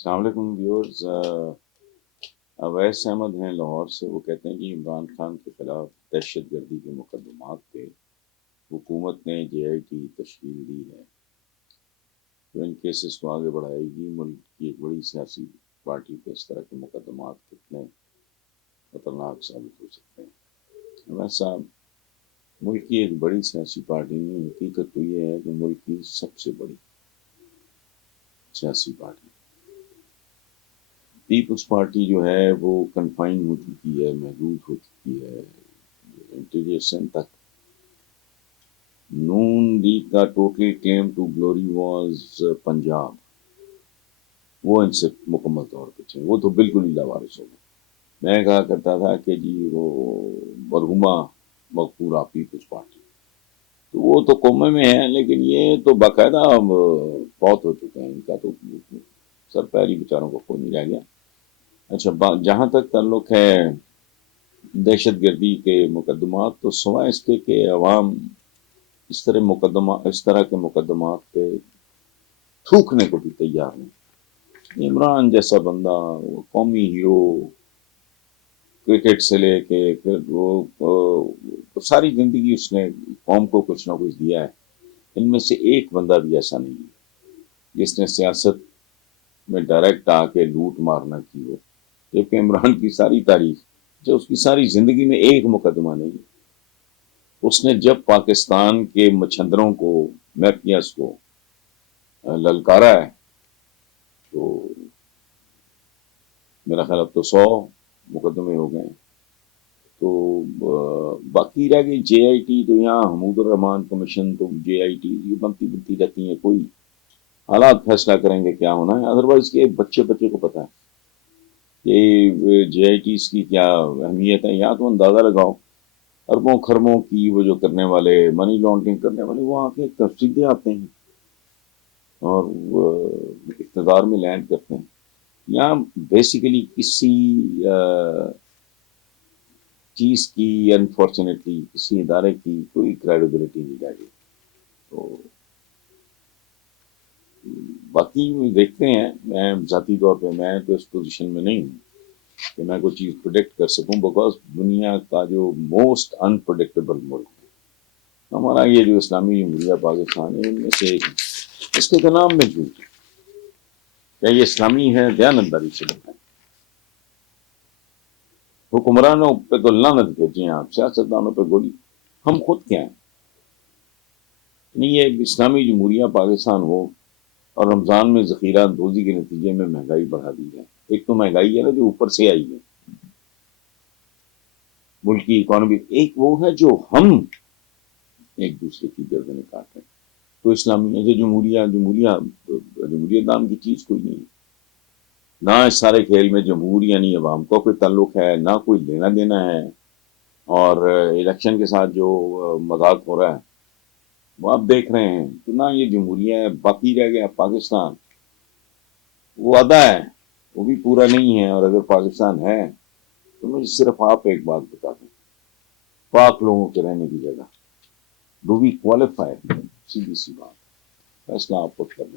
السلام علیکم ویورز. اویس احمد ہیں لاہور سے. وہ کہتے ہیں کہ عمران خان کے خلاف دہشت گردی کے مقدمات پہ حکومت نے جے آئی ٹی تشکیل دی ہے تو ان کیسز کو آگے بڑھائے گی. ملک کی ایک بڑی سیاسی پارٹی پہ اس طرح کے مقدمات کتنے خطرناک ثابت ہو سکتے ہیں. اویس صاحب، ملک کی ایک بڑی سیاسی پارٹی نہیں، حقیقت تو یہ ہے کہ ملک کی سب سے بڑی سیاسی پارٹی پیپلز پارٹی جو ہے وہ کنفائن ہو چکی ہے، محدود ہو چکی ہے انٹیگریشن تک. نون لیگ کا total claim to glory was Punjab, وہ ان سے مکمل طور پہ تھے. وہ تو بالکل ہی لاوارث ہو گئے. میں کہا کرتا تھا کہ جی وہ مرحومہ مغفورہ پیپلز پارٹی، تو وہ تو قومے میں ہے، لیکن یہ تو باقاعدہ فوت ہو چکے ہیں. ان کا تو سر پیری بیچاروں کو کوئی نہیں رہ گیا. اچھا، جہاں تک تعلق ہے دہشت گردی کے مقدمات، تو سوائے اس کے کہ عوام اس طرح کے مقدمات پہ تھوکنے کو بھی تیار نہیں. عمران جیسا بندہ، وہ قومی ہیرو، کرکٹ سے لے کے پھر وہ ساری زندگی اس نے قوم کو کچھ نہ کچھ دیا ہے. ان میں سے ایک بندہ بھی ایسا نہیں ہے جس نے سیاست میں ڈائریکٹ آ کے لوٹ مارنا کی ہو. جبکہ عمران کی ساری تاریخ، جو اس کی ساری زندگی میں ایک مقدمہ نہیں. اس نے جب پاکستان کے مچھندروں کو، میفیاز کو للکارا ہے، تو میرا خیال اب تو 100 مقدمے ہو گئے. تو باقی رہ گئی جے آئی ٹی. تو یہاں حمود الرحمان کمیشن، تو جے آئی ٹی یہ بنتی رہتی ہیں. کوئی حالات فیصلہ کریں گے کیا ہونا ہے. ادروائز کہ بچے کو پتا ہے کہ جے آئی ٹیز کی کیا اہمیت ہے. یا تو اندازہ لگاؤ، اربوں خربوں کی وہ جو کرنے والے، منی لانڈرنگ کرنے والے، وہ آ کے تفصیلیں آتے ہیں اور اقتدار میں لینڈ کرتے ہیں. یہاں بیسیکلی کسی چیز کی، انفارچونیٹلی کسی ادارے کی کوئی کریڈیبلٹی نہیں رہ گئی. تو باقی دیکھتے ہیں. میں ذاتی طور پہ میں تو اس پوزیشن میں نہیں ہوں کہ میں کوئی چیز پروڈکٹ کر سکوں، بیکاز دنیا کا جو موسٹ انپروڈکٹیبل ملک ہے ہمارا یہ جو اسلامی جمہوریہ پاکستان ہے، ان میں سے ایک. اس کے نام میں جھوٹ ہے. کیا یہ اسلامی ہے؟ دیانتداری سے بتائیں. حکمرانوں پہ تو لعنت بھیجیں آپ، سیاستدانوں پہ گولی. ہم خود کیا ہیں؟ نہیں، یہ اسلامی جمہوریہ پاکستان ہو اور رمضان میں ذخیرہ اندوزی کے نتیجے میں مہنگائی بڑھا دی ہے. ایک تو مہنگائی ہے نا جو اوپر سے آئی ہے، ملک کی اکانومی. ایک وہ ہے جو ہم ایک دوسرے کی گردنیں کاٹ رہے ہیں. تو اسلامی ہے جو جمہوریت نام کی چیز کوئی نہیں ہے. نہ اس سارے کھیل میں جمہور یعنی عوام کا کوئی تعلق ہے، نہ کوئی لینا دینا ہے. اور الیکشن کے ساتھ جو مذاق ہو رہا ہے وہ آپ دیکھ رہے ہیں. تو نہ یہ جمہوریہ ہے. باقی رہ گیا پاکستان، وہ آدھا ہے، وہ بھی پورا نہیں ہے. اور اگر پاکستان ہے تو مجھے صرف آپ ایک بات بتا دیں، پاک لوگوں کے رہنے کی جگہ ڈو وی کوالیفائی؟ سیدھی سی بات، فیصلہ آپ خود کر لیں.